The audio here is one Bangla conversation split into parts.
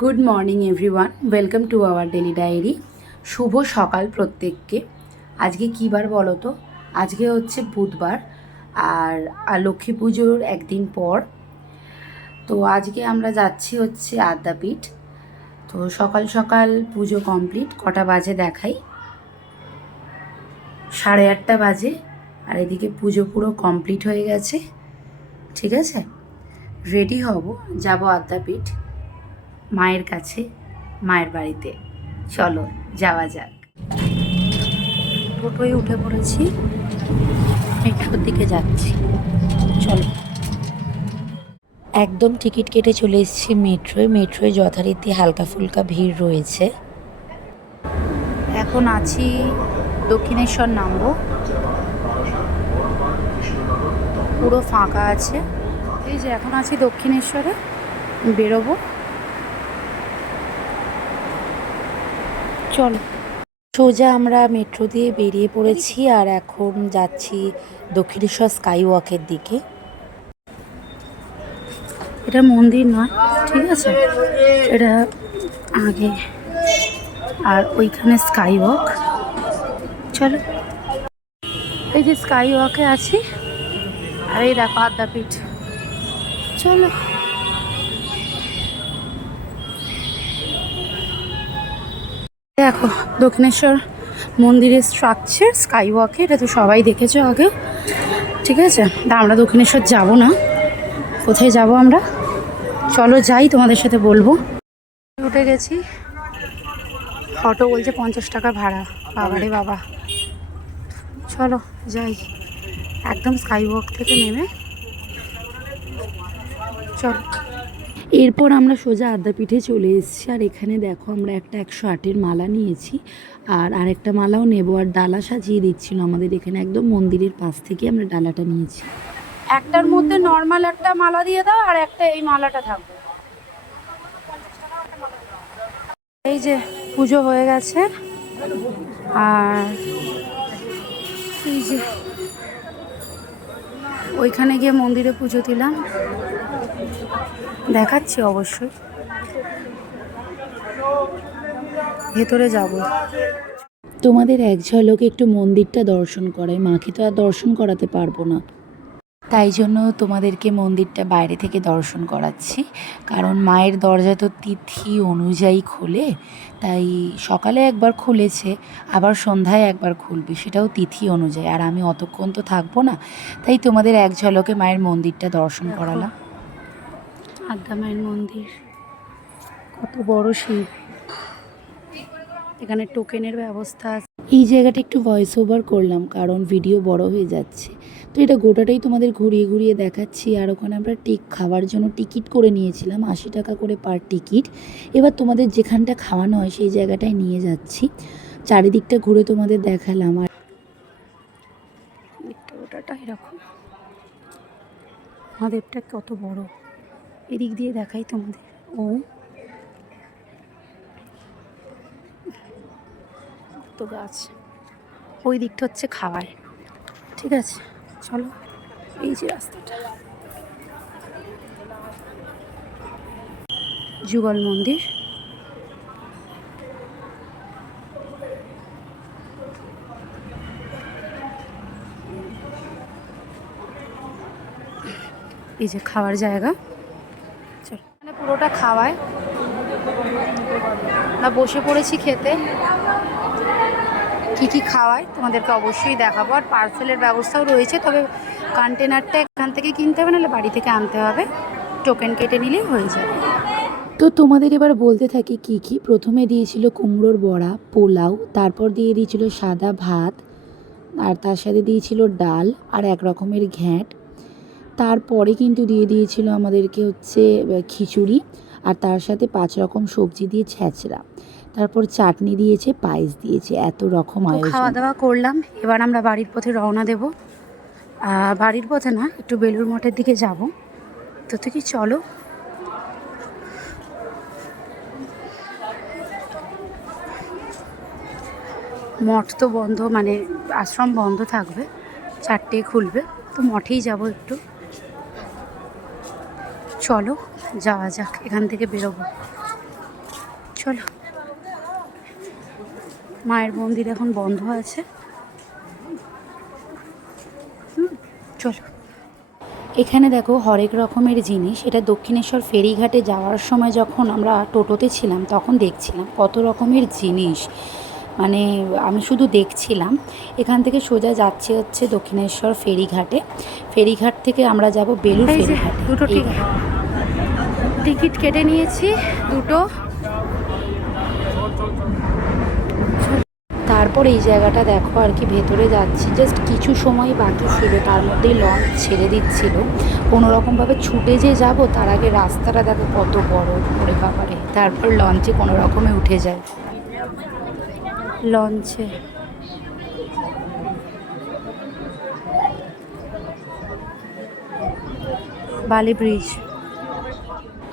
Good morning everyone welcome to our daily diary শুভ সকাল প্রত্যেককে। আজকে কী বার বলো তো? আজকে হচ্ছে বুধবার আর লক্ষ্মী পুজোর একদিন পর। তো আজকে আমরা যাচ্ছি হচ্ছে আদ্যাপীঠ। তো সকাল সকাল পুজো কমপ্লিট কটা বাজে দেখাই। সাড়ে আটটা বাজে আর এদিকে পুজো পুরো কমপ্লিট হয়ে গেছে। ঠিক আছে? রেডি হব, যাব আদ্যাপীঠ। মায়ের কাছে, মায়ের বাড়িতে। চলো, যাওয়া যাক। টোটোয় উঠে পড়েছি। মেট্রোর দিকে যাচ্ছি। চলো। একদম টিকিট কেটে চলে এসেছি মেট্রোয়। মেট্রোয় যথারীতি হালকা ফুলকা ভিড় রয়েছে। এখন আছি দক্ষিণেশ্বর নামবো। পুরো ফাঁকা আছে। এই যে, এখন আছি দক্ষিণেশ্বরে। বেরোবো। চলো। সোজা আমরা মেট্রো দিয়ে বেরিয়ে পড়েছি আর এখন যাচ্ছি দক্ষিণেশ্বর স্কাই ওয়াকের দিকে। এটা মন্দির নয়, ঠিক আছে? এটা আগে। আর ওইখানে স্কাই ওয়াক চলো। এই যে স্কাই ওয়াকে আছি, আর এই দেখো আদ্যাপীঠ। চলো। দেখো, দক্ষিণেশ্বর মন্দিরের স্ট্রাকচার স্কাই ওয়াকে এটা তো সবাই দেখেছ আগে, ঠিক আছে? তা আমরা দক্ষিণেশ্বর যাব না। কোথায় যাব আমরা? চলো যাই, তোমাদের সাথে বলব। উঠে গেছি। অটো বলছে পঞ্চাশ টাকা ভাড়া। বাবারে বাবা। চলো, যাই। একদম স্কাই ওয়াক থেকে নেমে। চলো। এরপর আমরা সোজা আদ্যাপীঠে চলে এসেছি, আর এখানে দেখো আমরা একটা একশো আটের মালা নিয়েছি, আর আরেকটা মালাও নেব, আর ডালা সাজিয়ে দিচ্ছিল আমাদের এখানে একদম মন্দিরের পাশ থেকে আমরা ডালাটা নিয়েছি। একটার মধ্যে নর্মাল একটা মালা দিয়ে দাও, আর একটা এই মালাটা থাকবে এই যে পুজো হয়ে গেছে, আর এই যে ওইখানে গিয়ে মন্দিরে পুজো দিলাম। দেখাচ্ছি অবশ্যই। ভেতরে যাব। তোমাদের এক ঝলক একটু মন্দিরটা দর্শন করাই। মাকে তো আর দর্শন করাতে পারব না। তাই জন্য তোমাদেরকে মন্দিরটা বাইরে থেকে দর্শন করাচ্ছি। কারণ মায়ের দরজা তো তিথি অনুযায়ী খোলে তাই সকালে একবার খুলেছে আবার সন্ধ্যায় একবার খুলবে সেটাও তিথি অনুযায়ী। আর আমি অতক্ষণ তো থাকব না তাই তোমাদের এক ঝলকে মায়ের মন্দিরটা দর্শন করালাম। আদ্যা মায়ের মন্দির কত বড় শিব। এখানে টোকেনের ব্যবস্থা আছে। এই জায়গাটা একটু ভয়েস ওভার করলাম কারণ ভিডিও বড় হয়ে যাচ্ছে। তো এটা গোটাটাই তোমাদের ঘুরিয়ে ঘুরিয়ে দেখাচ্ছি। আর ওখানে আমরা টিক খাওয়ার জন্য টিকিট করে নিয়েছিলাম, আশি টাকা করে পার টিকিট। এবার তোমাদের যেখানটা খাওয়ানো হয় সেই জায়গাটায় নিয়ে যাচ্ছি। চারিদিকটা ঘুরে তোমাদের দেখালাম। আর ওটাটা এরকম। আমাদেরটা কত বড়। এদিক দিয়ে দেখাই তোমাদের। ও। তো গাছ। ওই দিকটা হচ্ছে খাওয়ায় ঠিক আছে। চলো, এই যে রাস্তাটা। যুগল মন্দির। এই যে খাওয়ার জায়গা। চল মানে পুরোটা খাওয়ায়। আমরা বসে পড়েছি খেতে। কি কি খাওয়ায় তোমাদেরকে অবশ্যই দেখাবো। আর পার্সেলের ব্যবস্থাও রয়েছে, তবে কন্টেনারটা এখান থেকে কিনতে হবে, নাহলে বাড়ি থেকে আনতে হবে। টোকেন কেটে নিলেই হয়ে যাবে। তো তোমাদের এবার বলতে থাকি কি কি? প্রথমে দিয়েছিল কুমড়োর বড়া, পোলাও, তারপর দিয়ে দিয়েছিল সাদা ভাত, আর তার সাথে দিয়েছিল ডাল আর এক রকমের ঘ্যাঁট। তারপরে কিন্তু দিয়ে দিয়েছিল আমাদেরকে হচ্ছে খিচুড়ি। আর তার সাথে পাঁচ রকম সবজি দিয়ে ছ্যাঁচড়া তারপর চাটনি দিয়েছে পায়েস দিয়েছে এত রকম আয়োজন। খাওয়া দাওয়া করলাম এবার আমরা বাড়ির পথে রওনা দেব। বাড়ির পথে না একটু বেলুর মঠের দিকে যাব। তো তুই কি চলো? মঠ তো বন্ধ মানে আশ্রম বন্ধ থাকবে চারটে খুলবে তো মঠেই যাব একটু। চলো। যাওয়া যাক এখান থেকে বেরোবো। চলো। মায়ের মন্দির এখন বন্ধ আছে। চলো। এখানে দেখো হরেক রকমের জিনিস। এটা দক্ষিণেশ্বর ফেরিঘাটে যাওয়ার সময় যখন আমরা টোটোতে ছিলাম তখন দেখছিলাম কত রকমের জিনিস। মানে আমি শুধু দেখছিলাম। এখান থেকে সোজা যাচ্ছে হচ্ছে দক্ষিণেশ্বর ফেরিঘাটে। ফেরিঘাট থেকে আমরা যাব যে, ফেরিঘাটে। টিকিট। কেটে নিয়েছি, দুটো। তারপর এই জায়গাটা দেখো আর কি, ভেতরে যাচ্ছি। জাস্ট কিছু সময় বাকি ছিল, তার মধ্যেই লঞ্চ ছেড়ে দিচ্ছিল। কোনো রকমভাবে ছুটে যে যাব, তার আগে রাস্তাটা দেখো কত বড় করে বাবারে। তারপর লঞ্চে কোনো রকমে উঠে যায় লঞ্চে। বালি ব্রিজ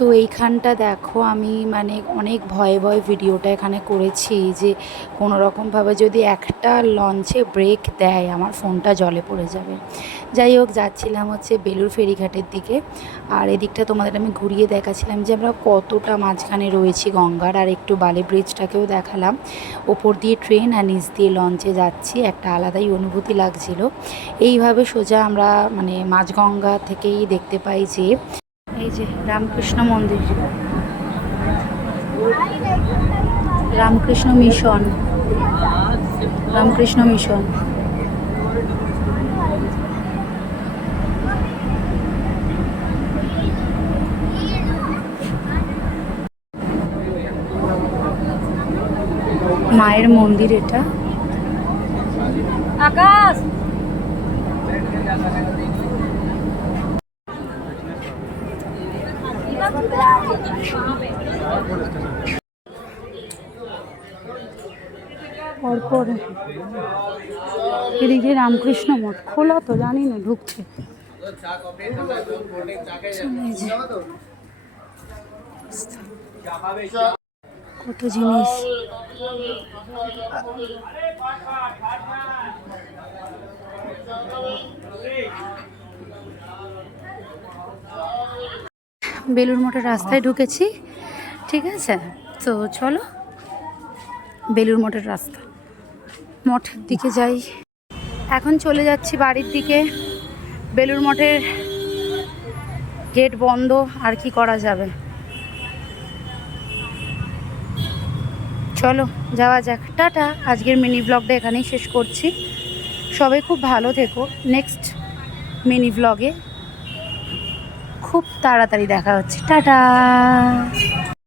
তো এইখানটা দেখো, আমি মানে অনেক ভয়ে ভয়ে ভিডিওটা এখানে করেছি যে কোনো রকমভাবে যদি একটা লঞ্চে ব্রেক দেয়, আমার ফোনটা জলে পড়ে যাবে। যাই হোক, যাচ্ছিলাম হচ্ছে বেলুর ফেরিঘাটের দিকে। আর এদিকটা তোমাদের আমি ঘুরিয়ে দেখাচ্ছিলাম যে আমরা কতটা মাঝখানে রয়েছি গঙ্গার, আর একটু বালি ব্রিজটাকেও দেখালাম। ওপর দিয়ে ট্রেন আর নিচ দিয়ে লঞ্চে যাচ্ছি, একটা আলাদাই অনুভূতি লাগছিল। এইভাবে সোজা আমরা মানে মাঝগঙ্গা থেকেই দেখতে পাই যে যে রামকৃষ্ণ মন্দির। রামকৃষ্ণ মিশন। রামকৃষ্ণ মিশন। মায়ের মন্দির এটা। আকাশ! এদিকে রামকৃষ্ণ মঠ খোলা তো জানি না ঢুকছে। কত জিনিস বেলুর মঠের রাস্তায় ঢুকেছি। ঠিক আছে? তো চলো বেলুর মঠের রাস্তা। মঠের দিকে যাই। এখন চলে যাচ্ছি বাড়ির দিকে। বেলুর মঠের গেট বন্ধ আর কি করা যাবে? চলো যাওয়া যাক। টাটা। আজকের মিনি ব্লগটা এখানেই শেষ করছি। সবাই খুব ভালো থেকো। নেক্সট মিনি ব্লগে খুব তাড়াতাড়ি দেখা হচ্ছে। টাটা!